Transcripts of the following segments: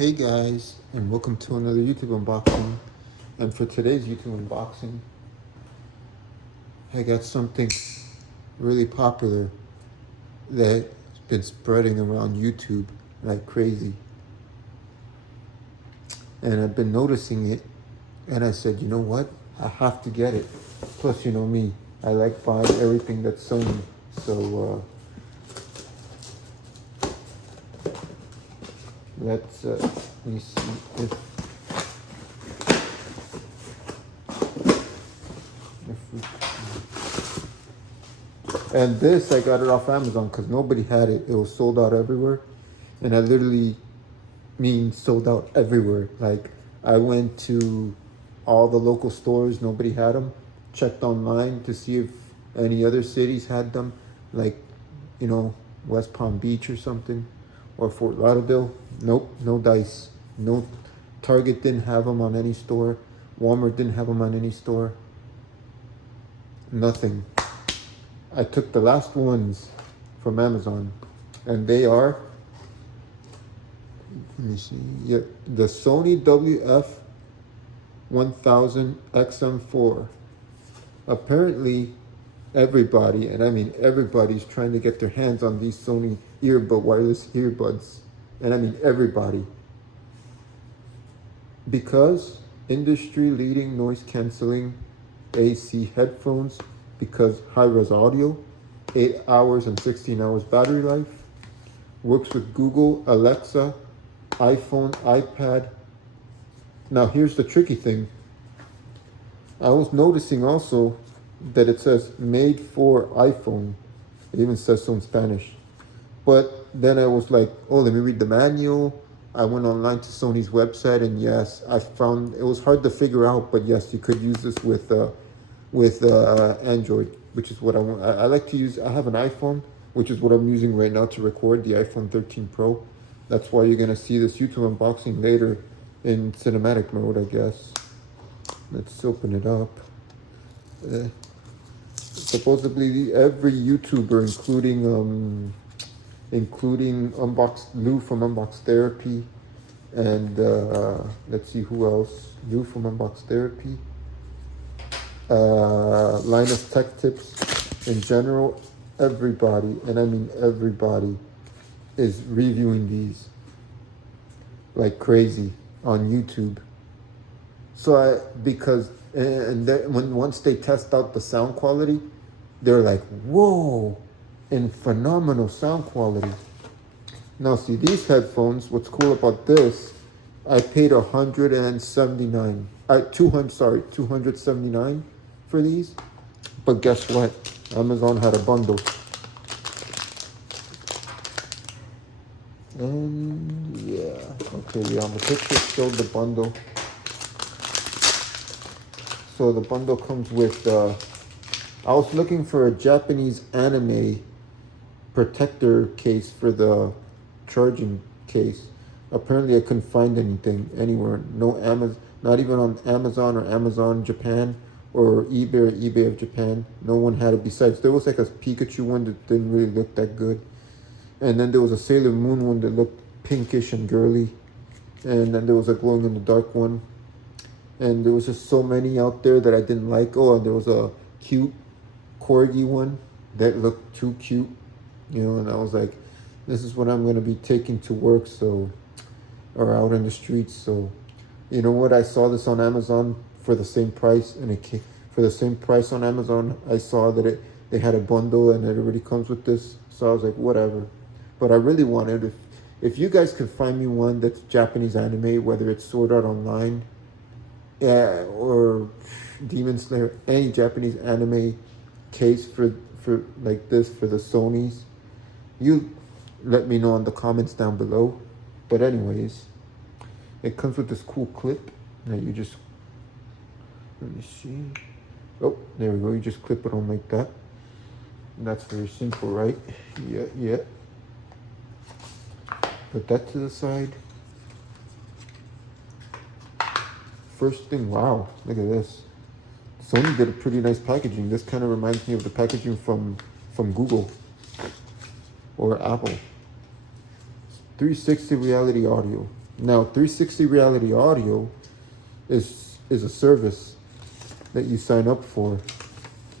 Hey guys, and welcome to another YouTube unboxing. And for today's YouTube unboxing, I got something really popular that's been spreading around YouTube like crazy. And I've been noticing it, and I said, you know what? I have to get it. Plus, you know me, I like buying everything that's Sony. So let me see if we. And this, I got it off Amazon because nobody had it. It was sold out everywhere. And I literally mean sold out everywhere. Like, I went to all the local stores, nobody had them. Checked online to see if any other cities had them, like, West Palm Beach or something, or Fort Lauderdale. Nope, no dice. No, Target didn't have them on any store. Walmart didn't have them on any store. Nothing. I took the last ones from Amazon, and they are, let me see, yeah, the Sony WF1000XM4. Apparently, everybody, and I mean everybody's trying to get their hands on these Sony wireless earbuds, and I mean everybody, because industry-leading noise canceling AC headphones, because high-res audio, 8 hours and 16 hours battery life, works with Google, Alexa, iPhone, iPad. Now here's the tricky thing. I was noticing also that it says made for iPhone. It even says so in Spanish. But then I was like, oh, let me read the manual. I went online to Sony's website, and yes, I found it was hard to figure out, but yes, you could use this with Android, which is what I want. I like to use. I have an iPhone, which is what I'm using right now to record, the iPhone 13 Pro. That's why you're gonna see this YouTube unboxing later in cinematic mode, I guess. Let's open it up. Supposedly every YouTuber, including Lou from Unbox Therapy, and let's see who else. Lou from Unbox Therapy, Linus Tech Tips. In general, everybody, and I mean everybody, is reviewing these like crazy on YouTube. So once they test out the sound quality, they're like, whoa, and phenomenal sound quality. Now see, these headphones, what's cool about this, I paid $279 for these. But guess what? Amazon had a bundle. And yeah, okay, yeah, the picture showed the bundle. So the bundle comes with, I was looking for a Japanese anime protector case for the charging case. Apparently I couldn't find anything anywhere. No Amazon, not even on Amazon or Amazon Japan or eBay of Japan. No one had it. Besides, there was like a Pikachu one that didn't really look that good. And then there was a Sailor Moon one that looked pinkish and girly. And then there was a glow in the dark one. And there was just so many out there that I didn't like. Oh, and there was a cute corgi one that looked too cute, and I was like, this is what I'm going to be taking to work, or out in the streets. So, you know what? I saw this on Amazon for the same price, and for the same price on Amazon, I saw that they had a bundle and it already comes with this. So I was like, whatever. But I really wanted, if you guys could find me one that's Japanese anime, whether it's Sword Art Online, or Demon Slayer, any Japanese anime case for like this for the Sonys, you let me know in the comments down below. But anyways, it comes with this cool clip that you just, let me see, oh, there we go, you just clip it on like that. And that's very simple, right? Yeah, put that to the side. First thing, wow, look at this. Sony did a pretty nice packaging. This kind of reminds me of the packaging from Google or Apple. 360 reality audio. Now, 360 Reality Audio is a service that you sign up for.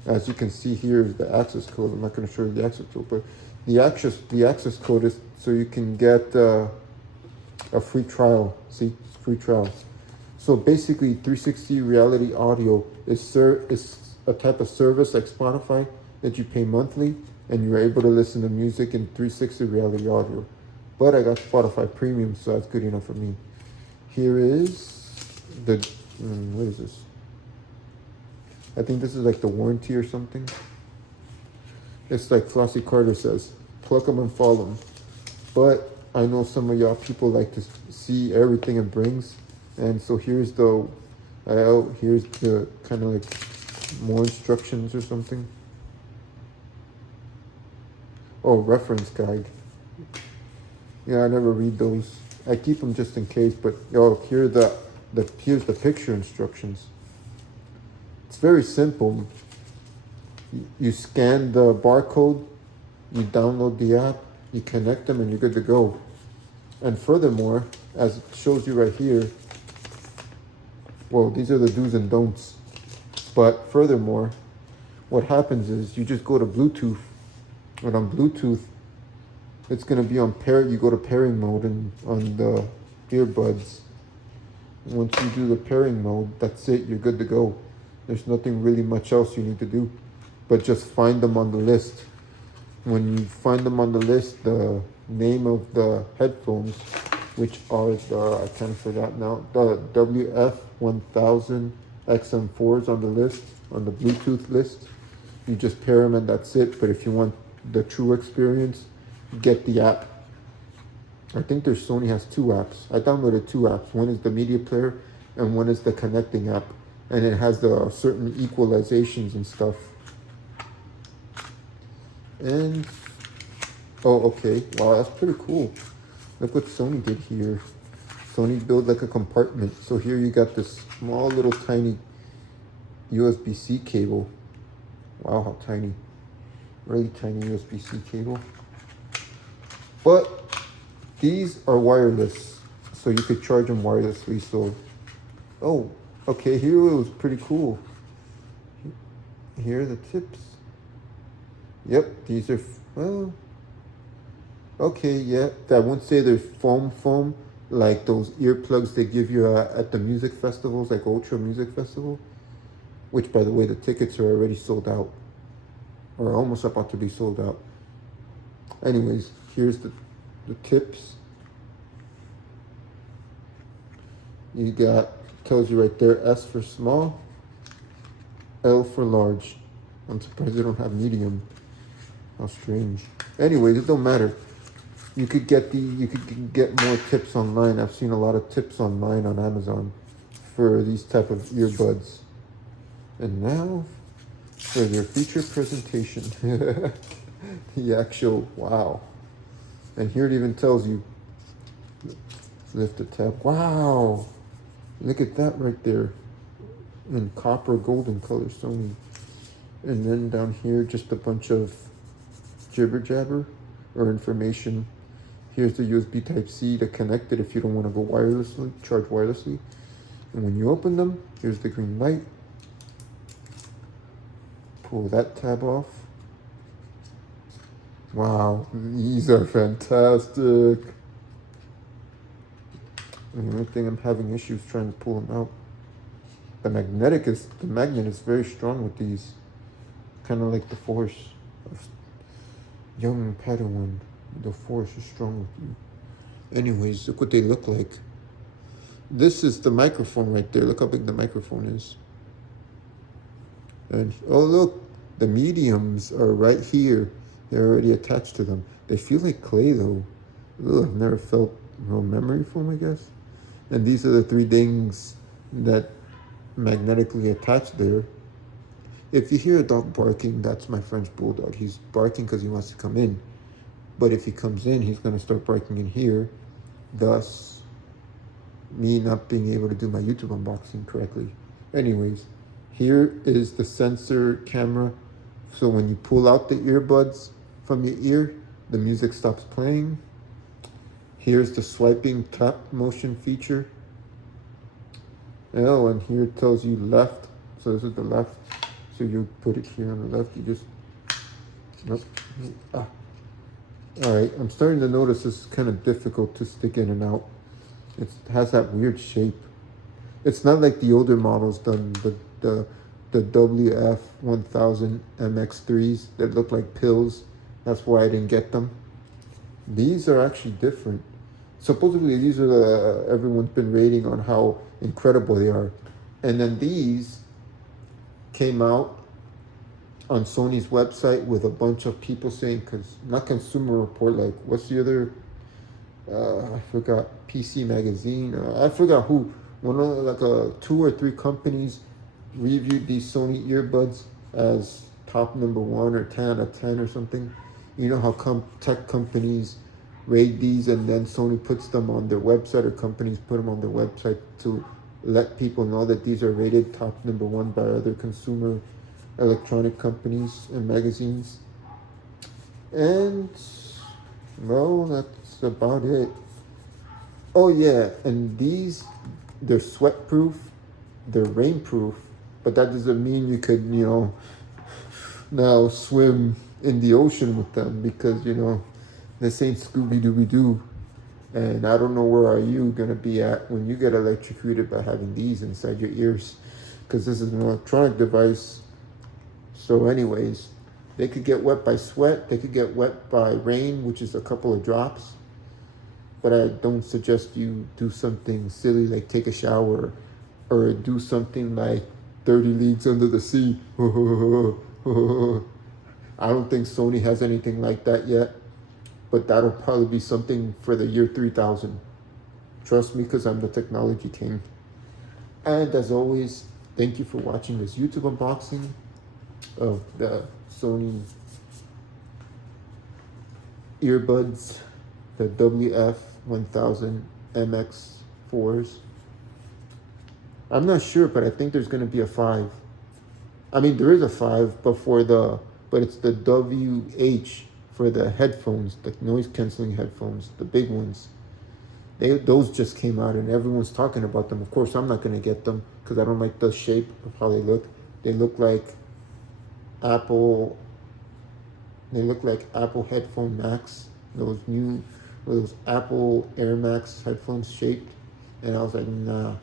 As you can see here is the access code. I'm not going to show you the access code, but the access code is so you can get a free trial. See, free trial. So basically, 360 Reality Audio is a type of service like Spotify that you pay monthly, and you're able to listen to music in 360 Reality Audio. But I got Spotify Premium, so that's good enough for me. Here is the what is this? I think this is like the warranty or something. It's like Flossie Carter says, pluck them and follow them. But I know some of y'all people like to see everything it brings. And so here's the kind of like more instructions or something. Oh, reference guide. Yeah, I never read those. I keep them just in case, but here's the picture instructions. It's very simple. You scan the barcode, you download the app, you connect them, and you're good to go. And furthermore, as it shows you right here, well, these are the do's and don'ts. But furthermore, what happens is you just go to Bluetooth, and on Bluetooth, it's going to be on pair. You go to pairing mode and on the earbuds. Once you do the pairing mode, that's it. You're good to go. There's nothing really much else you need to do, but just find them on the list. When you find them on the list, the name of the headphones, which are I can't forget now, the WF1000XM4s on the list, on the Bluetooth list. You just pair them and that's it. But if you want the true experience, get the app. I think Sony has 2 apps. I downloaded 2 apps. One is the media player and one is the connecting app. And it has the certain equalizations and stuff. And, oh, okay. Wow, that's pretty cool. Look what Sony did here. Sony built like a compartment. So here you got this small little tiny USB-C cable. Wow, how tiny. Really tiny USB-C cable. But these are wireless. So you could charge them wirelessly. So, oh, okay, here it was pretty cool. Here are the tips. Yep, these are, well, okay, yeah. I won't say they're foam, like those earplugs they give you at the music festivals, like Ultra Music Festival. Which, by the way, the tickets are already sold out. Or almost about to be sold out. Anyways, here's the tips. You got, tells you right there, S for small, L for large. I'm surprised they don't have medium. How strange. Anyways, it don't matter. You could get more tips online. I've seen a lot of tips online on Amazon for these type of earbuds. And now for their feature presentation. The actual, wow. And here it even tells you, lift the tab. Wow. Look at that right there. In copper golden color Sony. And then down here, just a bunch of jibber jabber or information. Here's the USB Type-C to connect it if you don't want to go wirelessly, charge wirelessly. And when you open them, here's the green light. Pull that tab off. Wow, these are fantastic. And the only thing I'm having issues trying to pull them out. The magnet is very strong with these. Kind of like the force of young Padawan. The force is strong with you. Anyways, look what they look like. This is the microphone right there. Look how big the microphone is. And oh look, the mediums are right here. They're already attached to them. They feel like clay though. Ugh, I've never felt memory foam, I guess. And these are the 3 things that magnetically attached there. If you hear a dog barking, that's my French bulldog. He's barking because he wants to come in. But if he comes in, he's going to start barking in here. Thus, me not being able to do my YouTube unboxing correctly. Anyways, here is the sensor camera. So when you pull out the earbuds from your ear, the music stops playing. Here's the swiping tap motion feature. Oh, and here it tells you left. So this is the left. So you put it here on the left. You just, nope. Ah. All right, I'm starting to notice this is kind of difficult to stick in and out. It has that weird shape. It's not like the older models done, the WF1000MX3s that look like pills. That's why I didn't get them. These are actually different. Supposedly these are everyone's been rating on how incredible they are. And then these came out on Sony's website with a bunch of people saying, because not Consumer Report, like what's the other, I forgot, PC Magazine, I forgot who, one of like 2 or 3 companies reviewed these Sony earbuds as top #1 or 10 out of 10 or something. You know how tech companies rate these and then Sony puts them on their website, or companies put them on their website to let people know that these are rated top #1 by other consumer electronic companies and magazines. And well, that's about it. Oh yeah, and these, they're sweat proof, they're rain proof, but that doesn't mean you could, now swim in the ocean with them, because this ain't Scooby-Dooby-Doo. And I don't know where are you gonna be at when you get electrocuted by having these inside your ears, because this is an electronic device. So anyways, they could get wet by sweat, they could get wet by rain, which is a couple of drops. But I don't suggest you do something silly like take a shower, or do something like 30 leagues under the sea. I don't think Sony has anything like that yet, but that'll probably be something for the year 3000. Trust me, because I'm the technology king. And as always, thank you for watching this YouTube unboxing of the Sony earbuds, the WF1000MX4s. I'm not sure, but I think there's going to be a 5. I mean, there is a 5, but it's the WH for the headphones, the noise canceling headphones, the big ones. Those just came out and everyone's talking about them. Of course, I'm not going to get them because I don't like the shape of how they look. They look like Apple headphone Max, those Apple Air Max headphones shaped. And I was like, nah.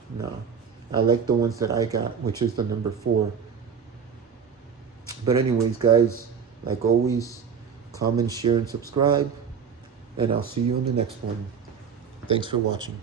I like the ones that I got, which is the number 4. But anyways, guys, like always, comment, share, and subscribe. And I'll see you in the next one. Thanks for watching.